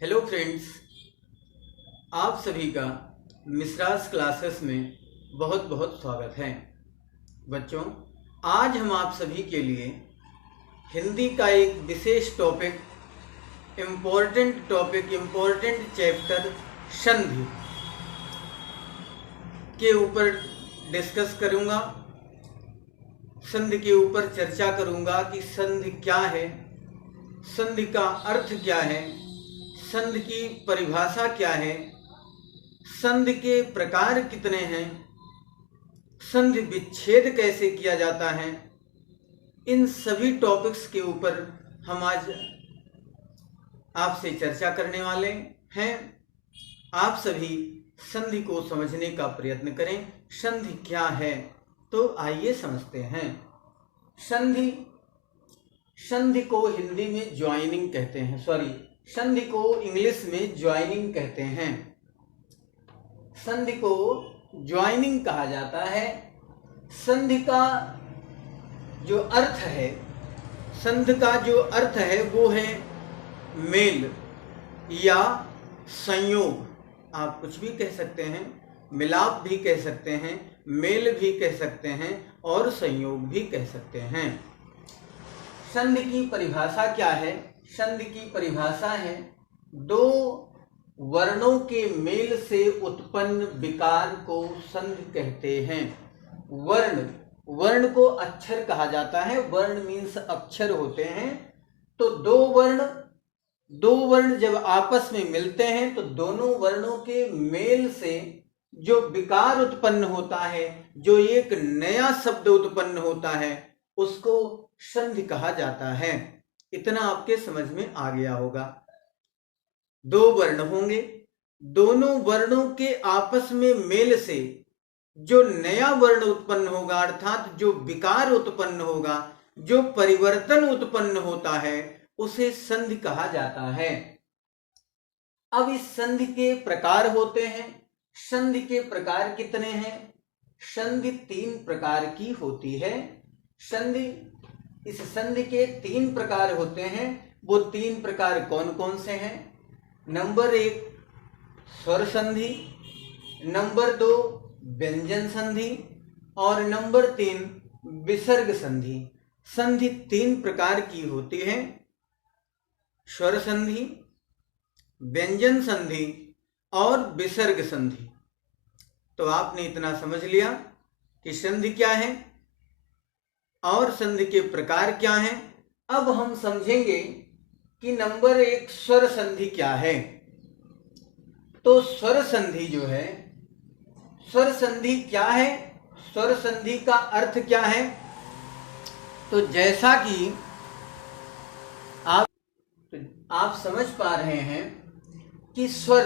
Hello friends, आप सभी का मिश्रास क्लासेस में बहुत बहुत स्वागत है। बच्चों, आज हम आप सभी के लिए हिंदी का एक विशेष टॉपिक, इम्पोर्टेंट चैप्टर संधि के ऊपर डिस्कस करूंगा। संधि के ऊपर चर्चा करूंगा कि संधि क्या है, संधि का अर्थ क्या है, संधि की परिभाषा क्या है, संधि के प्रकार कितने हैं, संधि विच्छेद कैसे किया जाता है। इन सभी टॉपिक्स के ऊपर हम आज आपसे चर्चा करने वाले हैं। आप सभी संधि को समझने का प्रयत्न करें। संधि क्या है, तो आइए समझते हैं। संधि को हिंदी में ज्वाइनिंग कहते हैं, संधि को इंग्लिश में ज्वाइनिंग कहते हैं। संधि को ज्वाइनिंग कहा जाता है। संधि का जो अर्थ है, वो है मेल या संयोग। आप कुछ भी कह सकते हैं, मिलाप भी कह सकते हैं, मेल भी कह सकते हैं और संयोग भी कह सकते हैं। संधि की परिभाषा क्या है? संधि की परिभाषा है दो वर्णों के मेल से उत्पन्न विकार को संधि कहते हैं। वर्ण को अक्षर कहा जाता है। वर्ण मीन्स अक्षर होते हैं। तो दो वर्ण जब आपस में मिलते हैं तो दोनों वर्णों के मेल से जो विकार उत्पन्न होता है, जो एक नया शब्द उत्पन्न होता है, उसको संधि कहा जाता है। इतना आपके समझ में आ गया होगा। दो वर्ण होंगे, दोनों वर्णों के आपस में मेल से जो नया वर्ण उत्पन्न होगा, अर्थात जो विकार उत्पन्न होगा, जो परिवर्तन उत्पन्न होता है, उसे संधि कहा जाता है। अब इस संधि के प्रकार होते हैं। संधि के प्रकार कितने हैं? संधि 3 प्रकार की होती है। इस संधि के 3 प्रकार होते हैं। वो 3 प्रकार कौन कौन से हैं? नंबर 1 स्वर संधि, नंबर 2 व्यंजन संधि और नंबर 3 विसर्ग संधि। संधि 3 प्रकार की होती है, स्वर संधि, व्यंजन संधि और विसर्ग संधि। तो आपने इतना समझ लिया कि संधि क्या है और संधि के प्रकार क्या हैं। अब हम समझेंगे कि नंबर 1 स्वर संधि क्या है। तो स्वर संधि जो है, स्वर संधि क्या है, स्वर संधि का अर्थ क्या है? तो जैसा कि आप समझ पा रहे हैं कि स्वर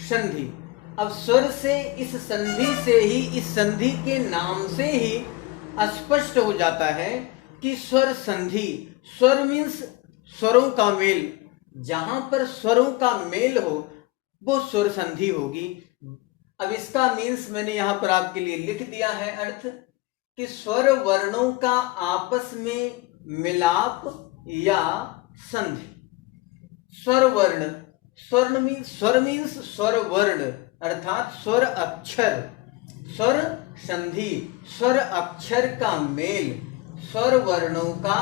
संधि, अब स्वर से, इस संधि से ही, इस संधि के नाम से ही स्पष्ट हो जाता है कि स्वर संधि, स्वर मीन्स स्वरों का मेल, जहां पर स्वरों का मेल हो वो स्वर संधि होगी। अब इसका मीन्स मैंने यहां पर आपके लिए लिख दिया है, अर्थ कि स्वर वर्णों का आपस में मिलाप या संधि। स्वर मीन्स स्वर वर्ण, अर्थात स्वर अक्षर। स्वर संधि, स्वर अक्षर का मेल, स्वर वर्णों का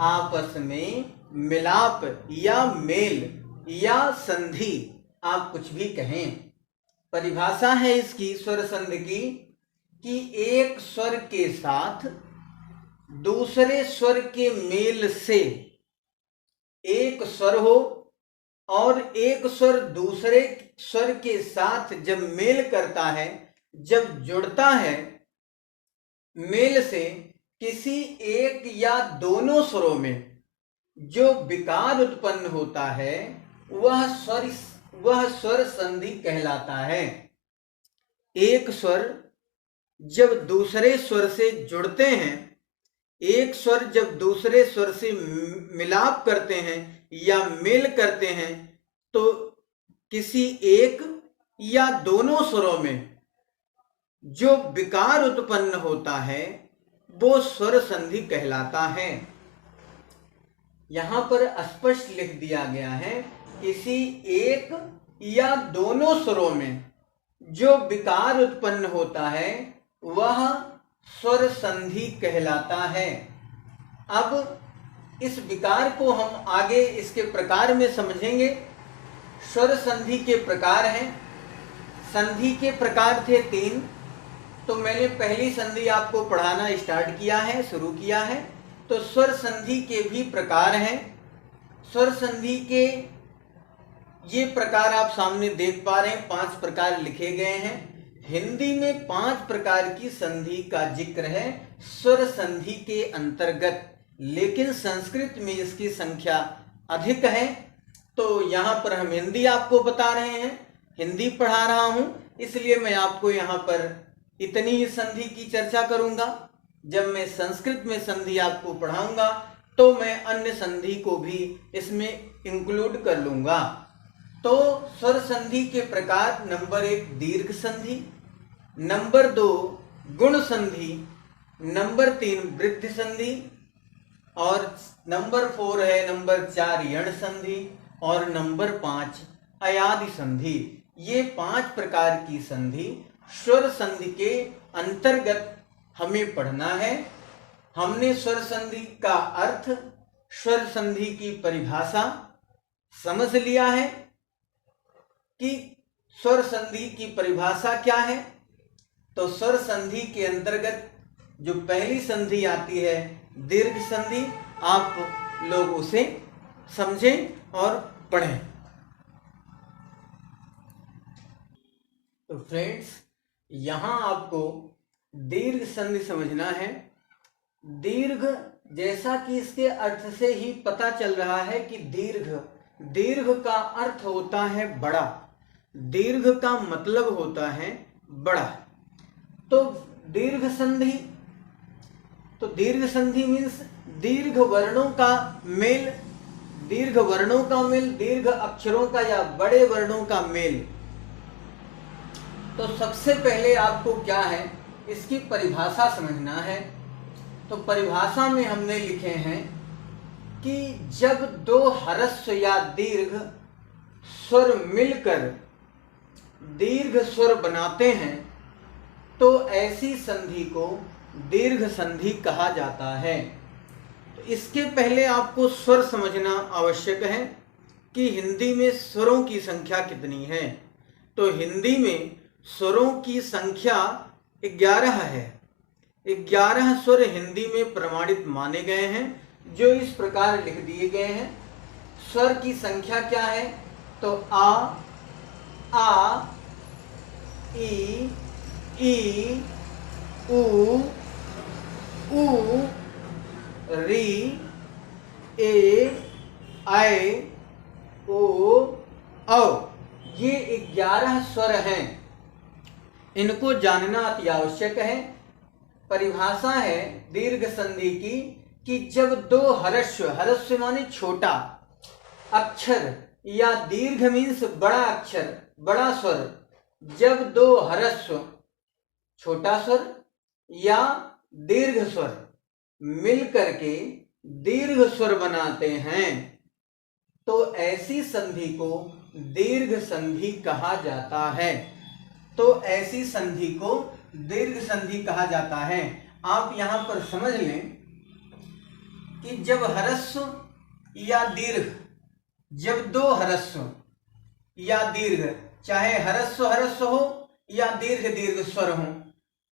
आपस में मिलाप या मेल या संधि, आप कुछ भी कहें। परिभाषा है इसकी, स्वर संधि की, कि एक स्वर के साथ दूसरे स्वर के मेल से, एक स्वर हो और एक स्वर दूसरे स्वर के साथ जब मेल करता है, जब जुड़ता है, मेल से किसी एक या दोनों स्वरों में जो विकार उत्पन्न होता है, वह स्वर संधि कहलाता है। एक स्वर जब दूसरे स्वर से जुड़ते हैं, एक स्वर जब दूसरे स्वर से मिलाप करते हैं या मेल करते हैं, तो किसी एक या दोनों स्वरों में जो विकार उत्पन्न होता है वो स्वर संधि कहलाता है। यहाँ पर स्पष्ट लिख दिया गया है, किसी एक या दोनों स्वरों में जो विकार उत्पन्न होता है वह स्वर संधि कहलाता है। अब इस विकार को हम आगे इसके प्रकार में समझेंगे। स्वर संधि के प्रकार हैं। संधि के प्रकार थे 3। तो मैंने पहली संधि आपको पढ़ाना स्टार्ट किया है, शुरू किया है। तो स्वर संधि के भी प्रकार हैं। स्वर संधि के ये प्रकार आप सामने देख पा रहे हैं, 5 प्रकार लिखे गए हैं। हिंदी में 5 प्रकार की संधि का जिक्र है स्वर संधि के अंतर्गत, लेकिन संस्कृत में इसकी संख्या अधिक है। तो यहाँ पर हम हिंदी आपको बता रहे हैं, हिंदी पढ़ा रहा हूं, इसलिए मैं आपको यहाँ पर इतनी ही संधि की चर्चा करूंगा। जब मैं संस्कृत में संधि आपको पढ़ाऊंगा तो मैं अन्य संधि को भी इसमें इंक्लूड कर लूंगा। तो स्वर संधि के प्रकार, नंबर 1 दीर्घ संधि, नंबर 2 गुण संधि, नंबर 3 वृद्धि संधि, और नंबर 4 है नंबर 4 यण संधि, और नंबर 5 अयादि संधि। ये 5 प्रकार की संधि स्वर संधि के अंतर्गत हमें पढ़ना है। हमने स्वर संधि का अर्थ, स्वर संधि की परिभाषा समझ लिया है कि स्वर संधि की परिभाषा क्या है। तो स्वर संधि के अंतर्गत जो पहली संधि आती है दीर्घ संधि, आप लोग उसे समझें और पढ़ें। तो फ्रेंड्स, यहां आपको दीर्घ संधि समझना है। दीर्घ, जैसा कि इसके अर्थ से ही पता चल रहा है कि दीर्घ का अर्थ होता है बड़ा, दीर्घ का मतलब होता है बड़ा। तो दीर्घ संधि, तो दीर्घ संधि मीन्स दीर्घ वर्णों का मेल, दीर्घ वर्णों का मेल, दीर्घ अक्षरों का या बड़े वर्णों का मेल। तो सबसे पहले आपको क्या है, इसकी परिभाषा समझना है। तो परिभाषा में हमने लिखे हैं कि जब 2 ह्रस्व या दीर्घ स्वर मिलकर दीर्घ स्वर बनाते हैं तो ऐसी संधि को दीर्घ संधि कहा जाता है। तो इसके पहले आपको स्वर समझना आवश्यक है कि हिंदी में स्वरों की संख्या कितनी है। तो हिंदी में स्वरों की संख्या 11 है। 11 स्वर हिंदी में प्रमाणित माने गए हैं, जो इस प्रकार लिख दिए गए हैं। स्वर की संख्या क्या है, तो आ, ई, ऊ, री, ए, ऐ, ओ, औ। ये 11 स्वर हैं, इनको जानना अति आवश्यक है। परिभाषा है दीर्घ संधि की कि जब 2 ह्रस्व माने छोटा अक्षर या दीर्घ मीन्स बड़ा अक्षर, बड़ा स्वर, जब 2 ह्रस्व छोटा स्वर या दीर्घ स्वर मिल करके दीर्घ स्वर बनाते हैं तो ऐसी संधि को दीर्घ संधि कहा जाता है। तो ऐसी संधि को दीर्घ संधि कहा जाता है। आप यहां पर समझ लें कि जब ह्रस्व या दीर्घ, जब 2 ह्रस्व या दीर्घ, चाहे ह्रस्व हो या दीर्घ स्वर हो,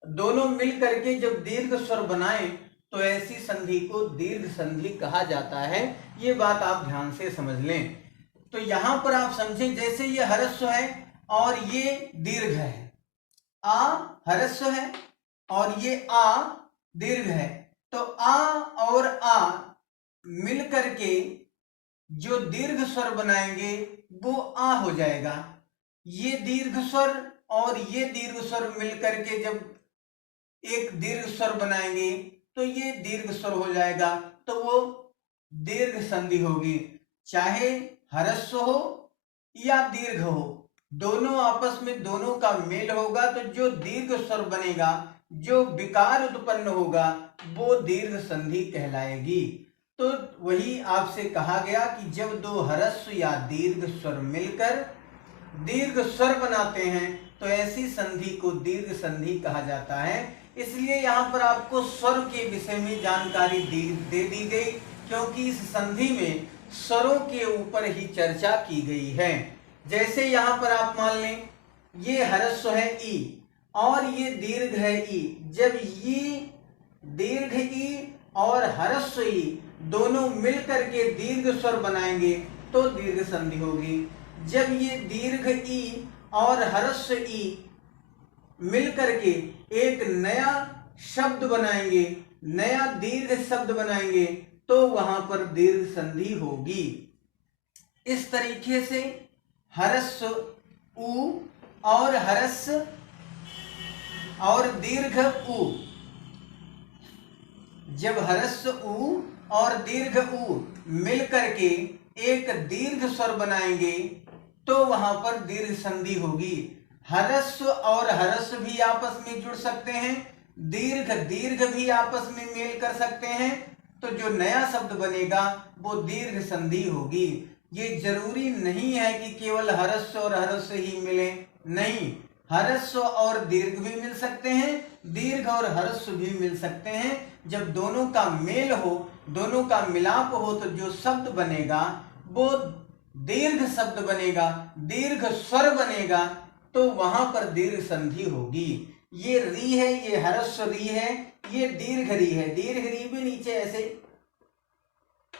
दोनों मिल करके जब दीर्घ स्वर बनाएं तो ऐसी संधि को दीर्घ संधि कहा जाता है। ये बात आप ध्यान से समझ लें। तो यहां पर आप समझें, जैसे ये ह्रस्व है और ये दीर्घ है, आ ह्रस्व है और ये आ दीर्घ है, तो आ और आ मिल करके जो दीर्घ स्वर बनाएंगे वो आ हो जाएगा। ये दीर्घ स्वर और ये दीर्घ स्वर मिल करके जब एक दीर्घ स्वर बनाएंगे तो ये दीर्घ स्वर हो जाएगा, तो वो दीर्घ संधि होगी। चाहे ह्रस्व हो या दीर्घ हो, दोनों आपस में दोनों का मेल होगा तो जो दीर्घ स्वर बनेगा, जो विकार उत्पन्न होगा, वो दीर्घ संधि कहलाएगी। तो वही आपसे कहा गया कि जब दो ह्रस्व या दीर्घ स्वर मिलकर दीर्घ स्वर बनाते हैं तो ऐसी संधि को दीर्घ संधि कहा जाता है। इसलिए यहाँ पर आपको स्वर के विषय में जानकारी दे दी गई, क्योंकि इस संधि में स्वरों के ऊपर ही चर्चा की गई है। जैसे यहाँ पर आप मान लें ये ह्रस्व है ई और ये दीर्घ है ई। जब ये दीर्घ ई और ह्रस्व ई दोनों मिलकर के दीर्घ स्वर बनाएंगे तो दीर्घ संधि होगी। जब ये दीर्घ ई और ह्रस्व ई मिलकर के एक नया शब्द बनाएंगे, नया दीर्घ शब्द बनाएंगे तो वहां पर दीर्घ संधि होगी। इस तरीके से ह्रस्व उ और ह्रस्व और दीर्घ उ, जब ह्रस्व उ और दीर्घ उ मिलकर के एक दीर्घ स्वर बनाएंगे तो वहां पर दीर्घ संधि होगी। ह्रस्व और ह्रस्व भी आपस में जुड़ सकते हैं, दीर्घ दीर्घ भी आपस में मेल कर सकते हैं, तो जो नया शब्द बनेगा वो दीर्घ संधि होगी। ये जरूरी नहीं है कि केवल ह्रस्व और ह्रस्व ही मिले, नहीं, ह्रस्व और दीर्घ भी मिल सकते हैं, दीर्घ और ह्रस्व भी मिल सकते हैं। जब दोनों का मेल हो, दोनों का मिलाप हो तो जो शब्द बनेगा वो दीर्घ शब्द बनेगा, दीर्घ स्वर बनेगा, तो वहां पर दीर्घ संधि होगी। ये री है, ये ह्रस्व री है, ये दीर्घ री है। दीर्घ री भी नीचे ऐसे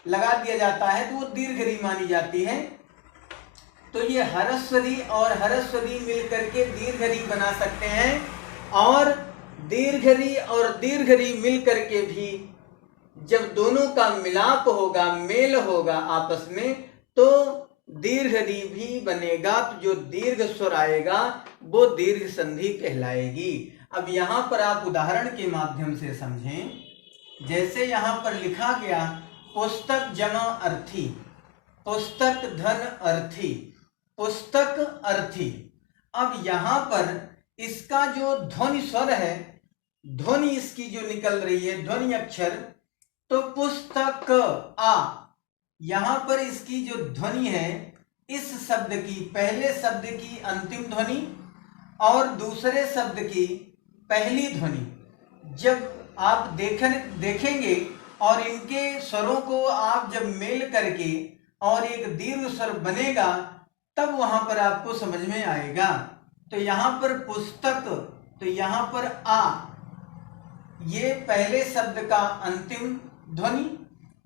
लगा दिया जाता है तो वो दीर्घ री मानी जाती है। तो ये ह्रस्व री और ह्रस्व री मिलकर के दीर्घ री बना सकते हैं, और दीर्घ री और दीर्घ री मिलकर के भी जब दोनों का मिलाप होगा, मेल होगा आपस में, तो दीर्घ री भी बनेगा। तो जो दीर्घ स्वर आएगा वो दीर्घ संधि कहलाएगी। अब यहाँ पर आप उदाहरण के माध्यम से समझें। जैसे यहाँ पर लिखा गया पुस्तक जमा अर्थी, पुस्तक धन अर्थी, पुस्तक अर्थी। अब यहाँ पर इसका जो ध्वनि स्वर है, ध्वनि इसकी जो निकल रही है ध्वनि अक्षर, तो पुस्तक आ, यहां पर इसकी जो ध्वनि है इस शब्द की, पहले शब्द की अंतिम ध्वनि और दूसरे शब्द की पहली ध्वनि, जब आप देखेंगे और इनके स्वरों को आप जब मेल करके और एक दीर्घ स्वर बनेगा तब वहां पर आपको समझ में आएगा। तो यहां पर पुस्तक, तो यहां पर आ, ये पहले शब्द का अंतिम ध्वनि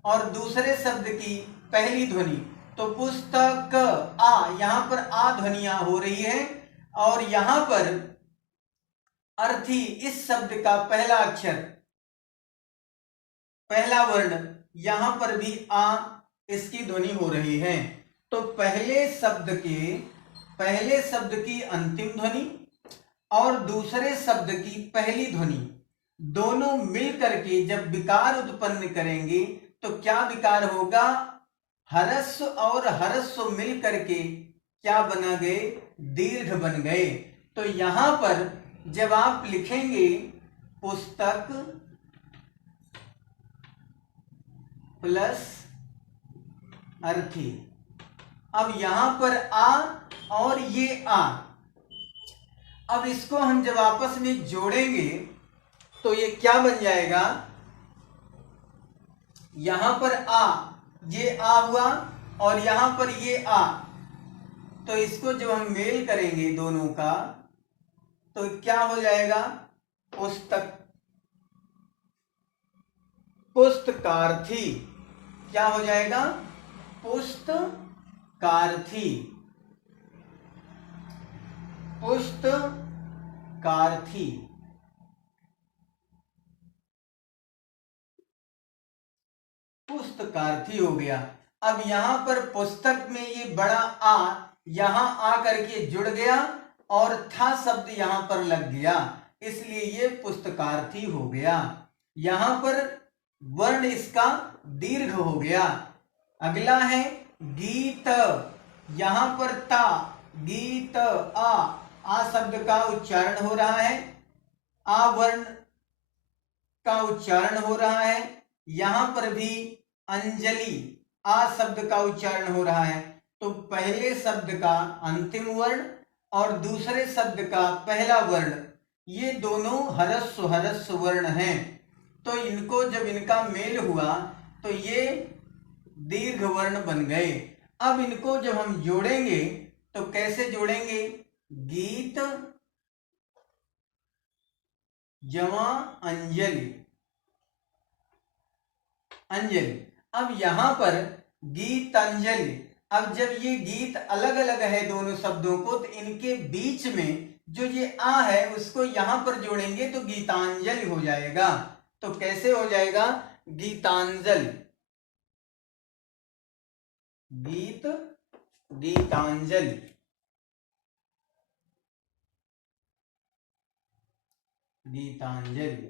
और दूसरे शब्द की पहली ध्वनि, तो पुस्तक आ, यहां पर आ ध्वनियां हो रही है। और यहां पर अर्थी, इस शब्द का पहला अक्षर, पहला वर्ण, यहां पर भी आ इसकी ध्वनि हो रही है। तो पहले शब्द की अंतिम ध्वनि और दूसरे शब्द की पहली ध्वनि दोनों मिल करके जब विकार उत्पन्न करेंगे तो क्या विकार होगा? ह्रस्व और ह्रस्व मिल करके क्या बना गए? दीर्घ बन गए। तो यहां पर जब आप लिखेंगे पुस्तक प्लस अर्थी, अब यहां पर आ और ये आ, अब इसको हम जब आपस में जोड़ेंगे तो ये क्या बन जाएगा? यहां पर आ, ये आ हुआ और यहां पर ये आ, तो इसको जब हम मेल करेंगे दोनों का तो क्या हो जाएगा? पुस्तक, पुस्तकार्थी। क्या हो जाएगा? पुस्तकार्थी, पुस्तकार्थी। पुस्तकार्थी हो गया। अब यहां पर पुस्तक में ये बड़ा आ यहां आ करके जुड़ गया और था शब्द यहां पर लग गया, इसलिए ये पुस्तकार्थी हो गया। यहां पर वर्ण इसका दीर्घ हो गया। अगला है गीत, यहां पर ता, गीत आ शब्द का उच्चारण हो रहा है, आ वर्ण का उच्चारण हो रहा है। यहां पर भी अंजलि, आ शब्द का उच्चारण हो रहा है, तो पहले शब्द का अंतिम वर्ण और दूसरे शब्द का पहला वर्ण, ये दोनों हरस्व हरस्व वर्ण हैं। तो इनको जब इनका मेल हुआ तो ये दीर्घ वर्ण बन गए। अब इनको जब हम जोड़ेंगे तो कैसे जोड़ेंगे? गीत जमा अंजलि, अंजलि। अब यहां पर गीतांजलि, अब जब ये गीत अलग अलग है दोनों शब्दों को, तो इनके बीच में जो ये आ है उसको यहां पर जोड़ेंगे तो गीतांजलि हो जाएगा। तो कैसे हो जाएगा? गीतांजलि, गीत, गीतांजलि, गीतांजलि,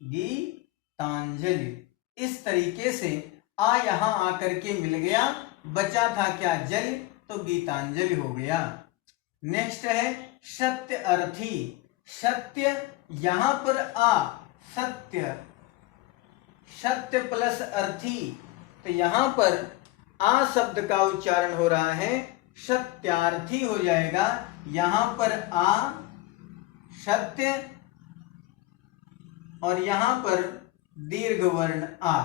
गीतांजलि। इस तरीके से आ यहां आकर के मिल गया, बचा था क्या? जल, तो गीतांजलि हो गया। नेक्स्ट है सत्य अर्थी। सत्य, यहां पर आ, सत्य, सत्य प्लस अर्थी, तो यहां पर आ शब्द का उच्चारण हो रहा है, सत्यार्थी हो जाएगा। यहां पर आ सत्य और यहां पर दीर्घ वर्ण आ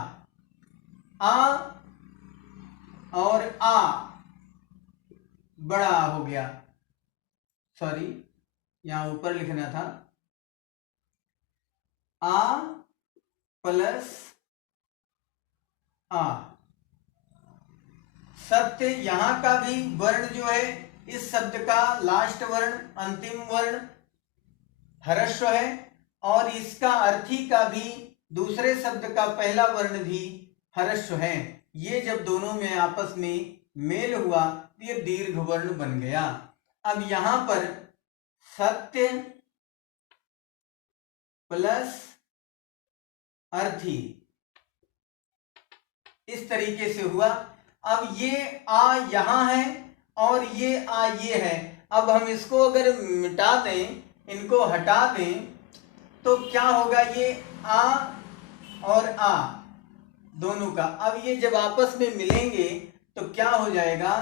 और आ बड़ा हो गया, सॉरी यहां ऊपर लिखना था, आ प्लस आ। सत्य, यहां का भी वर्ण जो है, इस शब्द का लास्ट वर्ण, अंतिम वर्ण हर्षव है, और इसका अर्थी का भी दूसरे शब्द का पहला वर्ण भी हर्षव है। ये जब दोनों में आपस में मेल हुआ तो ये दीर्घ वर्ण बन गया। अब यहां पर सत्य प्लस अर्थी, इस तरीके से हुआ। अब ये आ यहां है और ये आ ये है। अब हम इसको अगर मिटा दें, इनको हटा दें, तो क्या होगा? ये आ और आ दोनों का, अब ये जब आपस में मिलेंगे तो क्या हो जाएगा?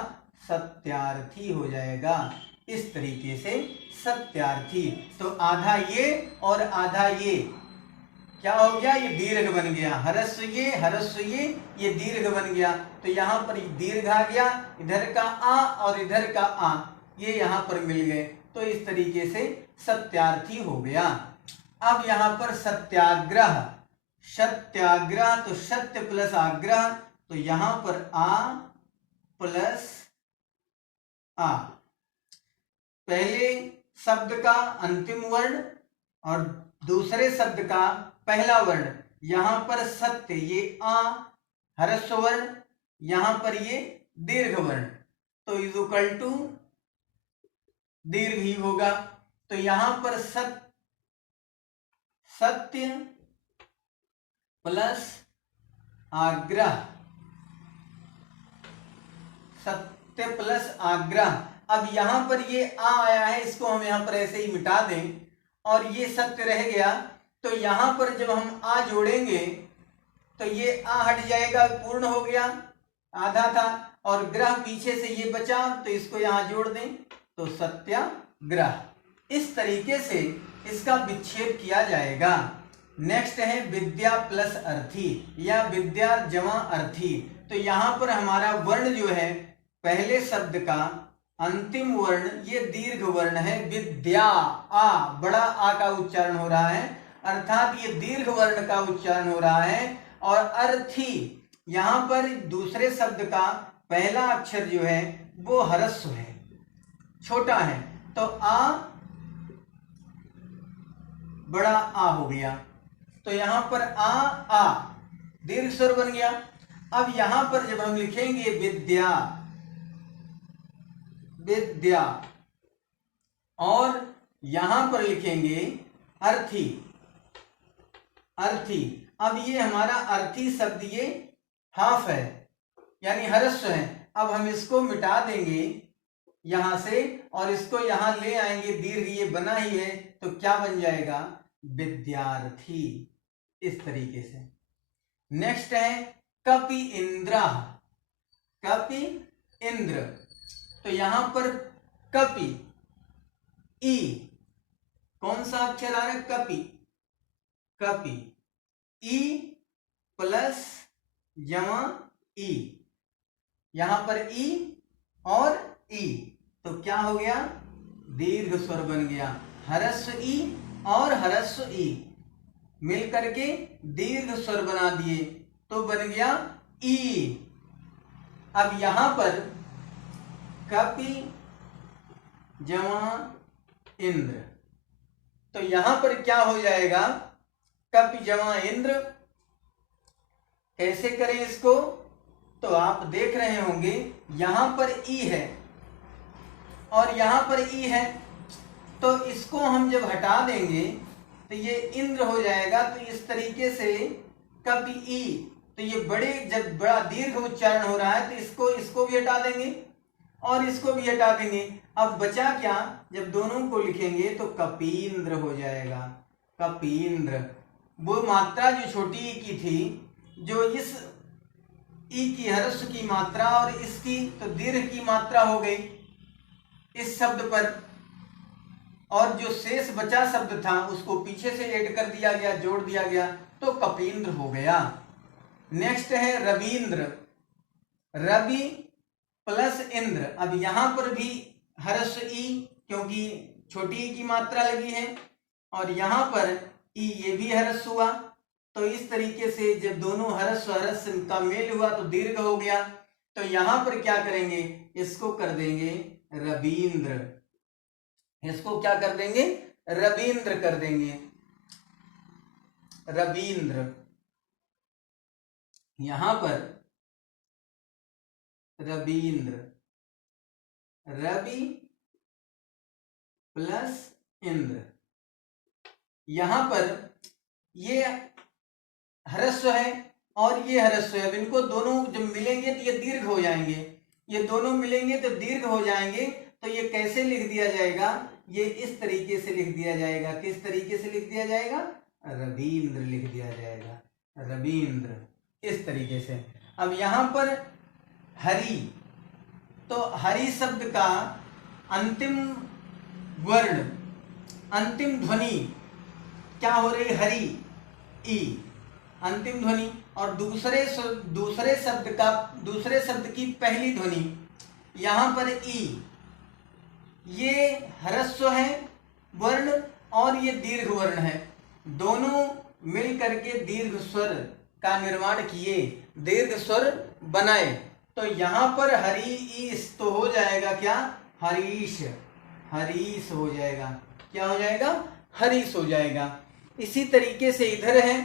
सत्यार्थी हो जाएगा। इस तरीके से सत्यार्थी। तो आधा ये और आधा ये क्या हो गया? ये दीर्घ बन गया। हरस्व ये दीर्घ बन गया। तो यहां पर दीर्घ आ गया, इधर का आ और इधर का आ, ये यहां पर मिल गए। तो इस तरीके से सत्यार्थी हो गया। अब यहां पर सत्याग्रह, सत्याग्रह, तो सत्य प्लस आग्रह, तो यहां पर आ प्लस आ, पहले शब्द का अंतिम वर्ण और दूसरे शब्द का पहला वर्ण। यहां पर सत्य, ये आ हर्स्व वर्ण, यहां पर ये दीर्घ वर्ण, तो इज इक्वल टू दीर्घ ही होगा। तो यहां पर सत्य प्लस आग्रह, सत्य प्लस आग्रह। अब यहां पर ये आ आया है, इसको हम यहां पर ऐसे ही मिटा दें और ये सत्य रह गया। तो यहां पर जब हम आ जोड़ेंगे तो ये आ हट जाएगा, पूर्ण हो गया, आधा था, और ग्रह पीछे से ये बचा, तो इसको यहां जोड़ दें तो सत्याग्रह। इस तरीके से इसका विच्छेद किया जाएगा। नेक्स्ट है विद्या प्लस अर्थी या विद्या जमा अर्थी। तो यहां पर हमारा वर्ण जो है, पहले शब्द का अंतिम वर्ण ये दीर्घ वर्ण है, विद्या, आ बड़ा आ का उच्चारण हो रहा है, अर्थात ये दीर्घ वर्ण का उच्चारण हो रहा है। और अर्थी, यहां पर दूसरे शब्द का पहला अक्षर जो है वो हरस्व है, छोटा है, तो आ बड़ा आ हो गया। तो यहां पर आ दीर्घ स्वर बन गया। अब यहां पर जब हम लिखेंगे विद्या, विद्या, और यहां पर लिखेंगे अर्थी, अर्थी। अब ये हमारा अर्थी शब्द ये हाफ है, यानी हरस्व है। अब हम इसको मिटा देंगे यहां से और इसको यहां ले आएंगे, दीर्घ ये बना ही है, तो क्या बन जाएगा? विद्यार्थी। इस तरीके से। नेक्स्ट है कपि इंद्र, कपि इंद्र। तो यहां पर कपि ई, कौन सा अक्षर आ रहा है? कपि, कपि ई प्लस जमा ई, यहां पर ई और ई, तो क्या हो गया? दीर्घ स्वर बन गया। ह्रस्व ई और ह्रस्व ई मिल करके दीर्घ स्वर बना दिए, तो बन गया ई। अब यहां पर कपि जमा इंद्र, तो यहां पर क्या हो जाएगा? कपि जमा इंद्र। कैसे करें इसको? तो आप देख रहे होंगे यहां पर ई है और यहां पर ई है, तो इसको हम जब हटा देंगे तो ये इंद्र हो जाएगा। तो इस तरीके से कपि ई, तो ये बड़े, जब बड़ा दीर्घ उच्चारण हो रहा है तो इसको भी हटा देंगे और इसको भी हटा देंगे। अब बचा क्या? जब दोनों को लिखेंगे तो कपींद्र हो जाएगा, कपींद्र। वो मात्रा जो छोटी ई की थी, जो इस ई की ह्रस्व की मात्रा और इसकी तो दीर्घ की मात्रा हो गई इस शब्द पर, और जो शेष बचा शब्द था उसको पीछे से ऐड कर दिया गया, जोड़ दिया गया, तो कपींद्र हो गया। नेक्स्ट है रवींद्र, रवि प्लस इंद्र। अब यहां पर भी ह्रस्व ई, क्योंकि छोटी ई की मात्रा लगी है, और यहां पर ई ये भी ह्रस्व हुआ। तो इस तरीके से जब दोनों ह्रस्व ह्रस्व का मेल हुआ तो दीर्घ हो गया। तो यहां पर क्या करेंगे? इसको कर देंगे रवींद्र, इसको क्या कर देंगे? रवींद्र कर देंगे, रवींद्र। यहां पर रवींद्र, रवि प्लस इंद्र। यहां पर ये ह्रस्व है और ये ह्रस्व है। अब इनको दोनों जब मिलेंगे तो ये दीर्घ हो जाएंगे, ये दोनों मिलेंगे तो दीर्घ हो जाएंगे। तो ये कैसे लिख दिया जाएगा? ये इस तरीके से लिख दिया जाएगा। किस तरीके से लिख दिया जाएगा? रवींद्र लिख दिया जाएगा, रवींद्र, इस तरीके से। अब यहां पर हरि, तो हरि शब्द का अंतिम वर्ण, अंतिम ध्वनि क्या हो रही? हरि, ई, अंतिम ध्वनि। और दूसरे शब्द की पहली ध्वनि यहां पर ई, ये ह्रस्व है वर्ण और ये दीर्घ वर्ण है, दोनों मिल करके दीर्घ स्वर का निर्माण किए, दीर्घ स्वर बनाए। तो यहां पर हरि ईश तो हो जाएगा क्या? हरीश, हरीश हो जाएगा। क्या हो जाएगा? हरीश हो जाएगा। इसी तरीके से इधर है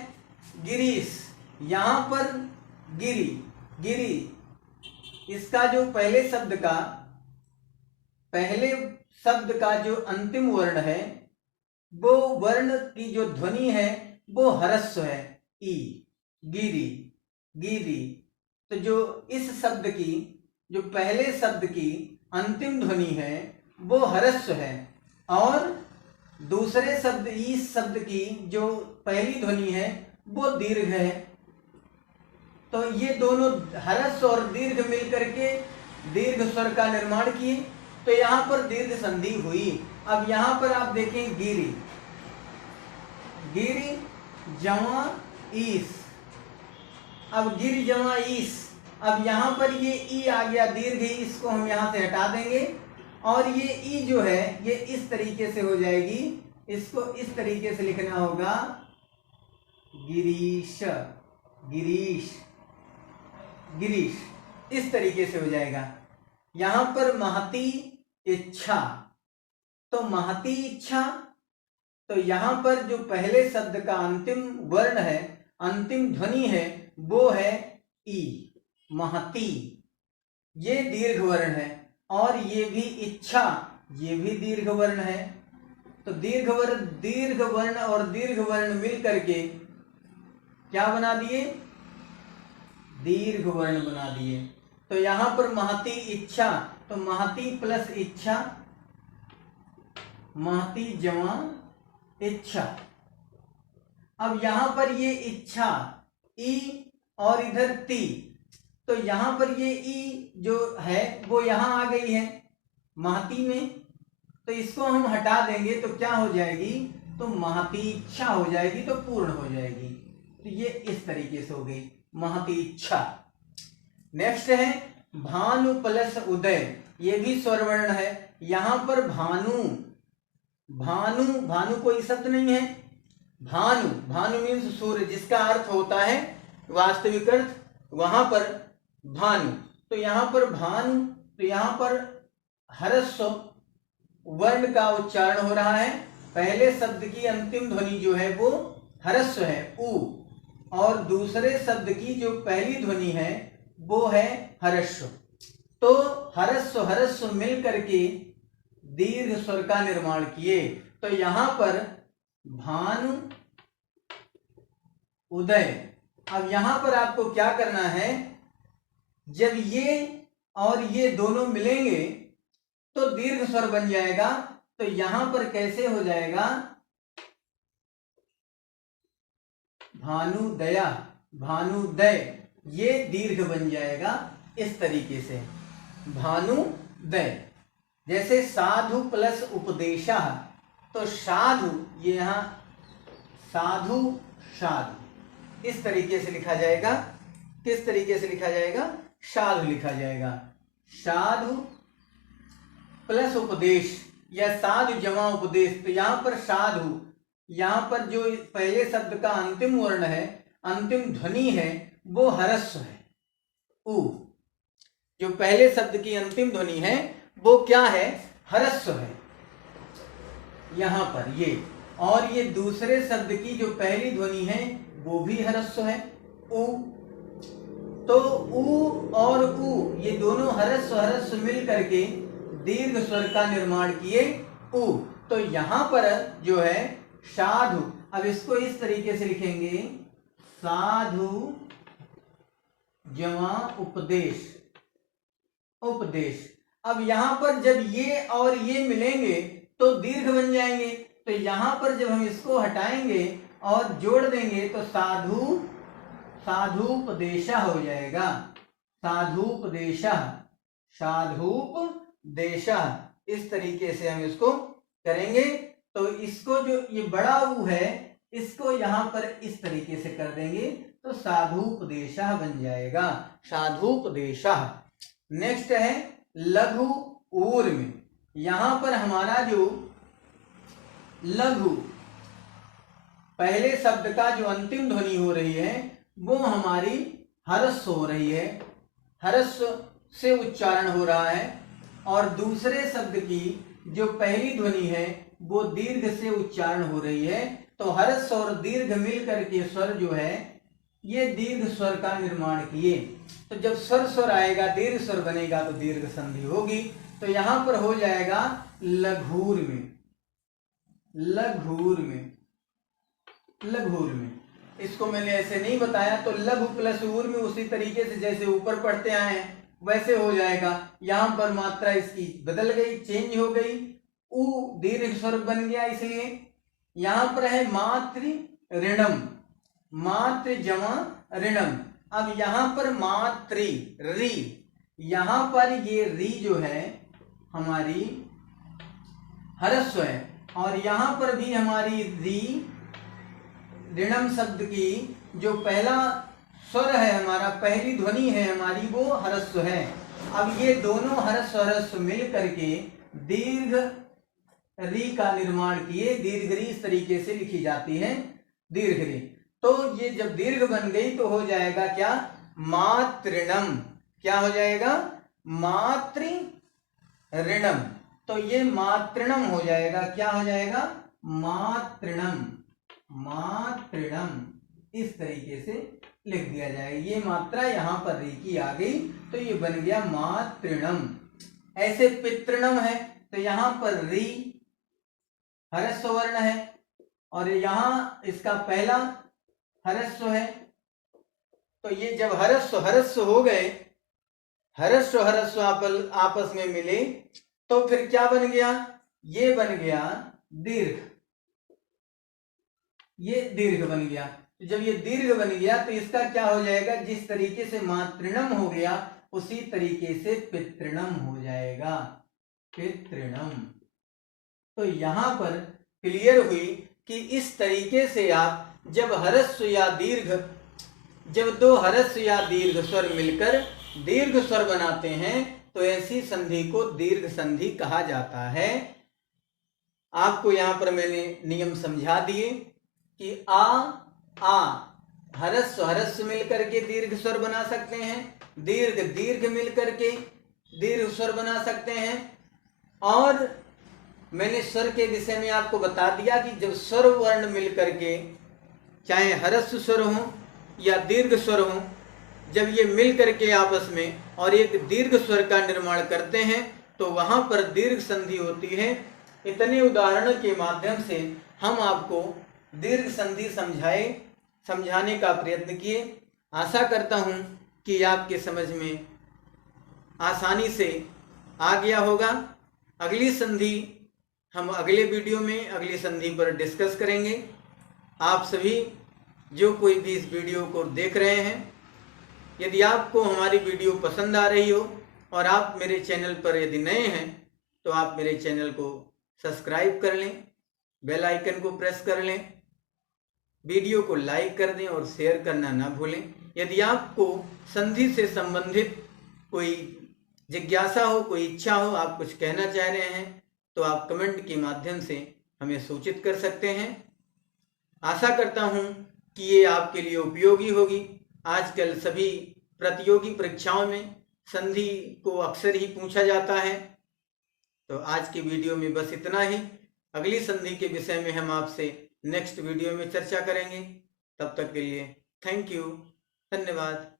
गिरीश, यहां पर गिरी, गिरी, इसका जो पहले शब्द का जो अंतिम वर्ण है, वो वर्ण की जो ध्वनि है वो ह्रस्व है, ई, गिरी, गिरी। तो जो इस शब्द की, जो पहले शब्द की अंतिम ध्वनि है वो ह्रस्व है, और दूसरे शब्द, इस शब्द की जो पहली ध्वनि है वो दीर्घ है। तो ये दोनों ह्रस्व और दीर्घ मिलकर के दीर्घ स्वर का निर्माण किए, तो यहां पर दीर्घ संधि हुई। अब यहां पर आप देखें गिरी, गिरी जमा ईस, अब गिर जमा ईस। अब यहां पर ये ई आ गया दीर्घ, इसको हम यहां से हटा देंगे, और ये ई जो है ये इस तरीके से हो जाएगी। इसको इस तरीके से लिखना होगा गिरीश, गिरीश, गिरीश, इस तरीके से हो जाएगा। यहां पर महती इच्छा, तो महती इच्छा, तो यहां पर जो पहले शब्द का अंतिम वर्ण है, अंतिम ध्वनि है, वो है ई, महती, ये दीर्घ वर्ण है, और ये भी इच्छा, ये भी दीर्घ वर्ण है। तो दीर्घ वर्ण और दीर्घ वर्ण मिल करके क्या बना दिए? दीर्घ वर्ण बना दिए। तो यहां पर महती इच्छा, तो महती प्लस इच्छा, महती जमा इच्छा। अब यहां पर ये इच्छा, ई और इधर ती, तो यहाँ पर ये ई जो है वो यहाँ आ गई है महती में, तो इसको हम हटा देंगे तो क्या हो जाएगी, तो महतीच्छा हो जाएगी, तो पूर्ण हो जाएगी। तो ये इस तरीके से हो गई महतीच्छा। नेक्स्ट है भानु प्लस उदय, ये भी स्वरवर्ण है। यहां पर भानु, भानु भानु कोई शब्द नहीं है, भानु भानु मीन्स सूर्य, जिसका अर्थ होता है वास्तविक अर्थ, वहां पर भानु, तो यहां पर भानु, तो यहां पर हरस्व वर्ण का उच्चारण हो रहा है। पहले शब्द की अंतिम ध्वनि जो है वो हरस्व है उ, और दूसरे शब्द की जो पहली ध्वनि है वो है हरस्व। तो हरस्व हरस्व मिल करके दीर्घ स्वर का निर्माण किए। तो यहां पर भानु उदय। अब यहां पर आपको क्या करना है, जब ये और ये दोनों मिलेंगे तो दीर्घ स्वर बन जाएगा। तो यहां पर कैसे हो जाएगा, भानुदया, भानुदय, ये दीर्घ बन जाएगा इस तरीके से, भानुदय। जैसे साधु प्लस उपदेशा, तो साधु, ये यहां साधु साधु इस तरीके से लिखा जाएगा। किस तरीके से लिखा जाएगा, साधु लिखा जाएगा। साधु प्लस उपदेश या साधु जमा उपदेश, तो यहां पर साधु, यहां पर जो पहले शब्द का अंतिम वर्ण है, अंतिम ध्वनि है, वो हरस्व है उ। जो पहले शब्द की अंतिम ध्वनि है वो क्या है, हरस्व है यहां पर ये, और ये दूसरे शब्द की जो पहली ध्वनि है वो भी हरस्व है उ। तो उ और उ ये दोनों हरस्व हरस्व मिल करके दीर्घ स्वर का निर्माण किए उ। तो यहां पर जो है साधु, अब इसको इस तरीके से लिखेंगे, साधु जमा उपदेश, उपदेश। अब यहां पर जब ये और ये मिलेंगे तो दीर्घ बन जाएंगे। तो यहां पर जब हम इसको हटाएंगे और जोड़ देंगे तो साधु साधुपदेशा हो जाएगा, साधुपदेशा, साधुपदेशा, इस तरीके से हम इसको करेंगे। तो इसको जो ये बड़ा ऊ है इसको यहां पर इस तरीके से कर देंगे तो साधुपदेशा बन जाएगा, साधुपदेशा। नेक्स्ट है लघु ऊर्म। यहां पर हमारा जो लघु पहले शब्द का जो अंतिम ध्वनि हो रही है वो हमारी हरस्व हो रही है, हरस्व से उच्चारण हो रहा है, और दूसरे शब्द की जो पहली ध्वनि है वो दीर्घ से उच्चारण हो रही है। तो हरस्व और दीर्घ मिल करके स्वर जो है ये दीर्घ स्वर का निर्माण किए। तो जब स्वर स्वर आएगा, दीर्घ स्वर बनेगा तो दीर्घ संधि होगी। तो यहां पर हो जाएगा लघूर में, लघूर में, लघूर में। इसको मैंने ऐसे नहीं बताया, तो लघु प्लस ऊर में उसी तरीके से जैसे ऊपर पढ़ते आए हैं वैसे हो जाएगा। यहां पर मात्रा इसकी बदल गई, चेंज हो गई, उ दीर्घ स्वर बन गया, इसलिए यहां पर है मातृ ऋणम, मातृ जमा ऋणम। अब यहां पर मातृ री, यहां पर ये री जो है हमारी हरस्व है, और यहां पर भी हमारी री ऋणम शब्द की जो पहला स्वर है हमारा, पहली ध्वनि है हमारी, वो हरस्व है। अब ये दोनों हरस्व हरस्व मिल करके दीर्घ री का निर्माण किए। दीर्घ री इस तरीके से लिखी जाती है, दीर्घ री। तो ये जब दीर्घ बन गई तो हो जाएगा क्या, मातृणम। क्या हो जाएगा, मातृ ऋणम। तो ये मातृणम हो जाएगा, क्या हो जाएगा, मातृणम, मातृणम, इस तरीके से लिख दिया जाएगा। ये मात्रा यहां पर री की आ गई तो ये बन गया मातृणम। ऐसे पितृणम है, तो यहां पर री हरस्व वर्ण है और यहां इसका पहला हरस्व है। तो ये जब हरस्व हरस्व हो गए, हरस्व हरस्व आपस में मिले तो फिर क्या बन गया, ये बन गया दीर्घ, ये दीर्घ बन गया। तो जब ये दीर्घ बन गया तो इसका क्या हो जाएगा, जिस तरीके से मातृणम हो गया उसी तरीके से पितृणम हो जाएगा, पितृणम। तो यहां पर क्लियर हुई कि इस तरीके से आप जब ह्रस्व या दीर्घ, जब दो ह्रस्व या दीर्घ स्वर मिलकर दीर्घ स्वर बनाते हैं तो ऐसी संधि को दीर्घ संधि कहा जाता है। आपको यहां पर मैंने नियम समझा दिए कि आ ह्रस्व ह्रस्व मिलकर के दीर्घ स्वर बना सकते हैं, दीर्घ दीर्घ मिलकर के दीर्घ स्वर बना सकते हैं। और मैंने स्वर के विषय में आपको बता दिया कि जब स्वर वर्ण मिलकर के, चाहे ह्रस्व स्वर हो या दीर्घ स्वर हो, जब ये मिल करके आपस में और एक दीर्घ स्वर का निर्माण करते हैं तो वहां पर दीर्घ संधि होती है। इतने उदाहरणों के माध्यम से हम आपको दीर्घ संधि समझाने का प्रयत्न किए। आशा करता हूं कि आपके समझ में आसानी से आ गया होगा। अगली संधि हम अगले वीडियो में अगली संधि पर डिस्कस करेंगे। आप सभी जो कोई भी इस वीडियो को देख रहे हैं, यदि आपको हमारी वीडियो पसंद आ रही हो और आप मेरे चैनल पर यदि नए हैं तो आप मेरे चैनल को सब्सक्राइब कर लें, बेल आइकन को प्रेस कर लें, वीडियो को लाइक कर दें और शेयर करना ना भूलें। यदि आपको संधि से संबंधित कोई जिज्ञासा हो, कोई इच्छा हो, आप कुछ कहना चाह रहे हैं तो आप कमेंट के माध्यम से हमें सूचित कर सकते हैं। आशा करता हूं कि ये आपके लिए उपयोगी होगी। आजकल सभी प्रतियोगी परीक्षाओं में संधि को अक्सर ही पूछा जाता है। तो आज की वीडियो में बस इतना ही। अगली संधि के विषय में हम आपसे नेक्स्ट वीडियो में चर्चा करेंगे। तब तक के लिए थैंक यू, धन्यवाद।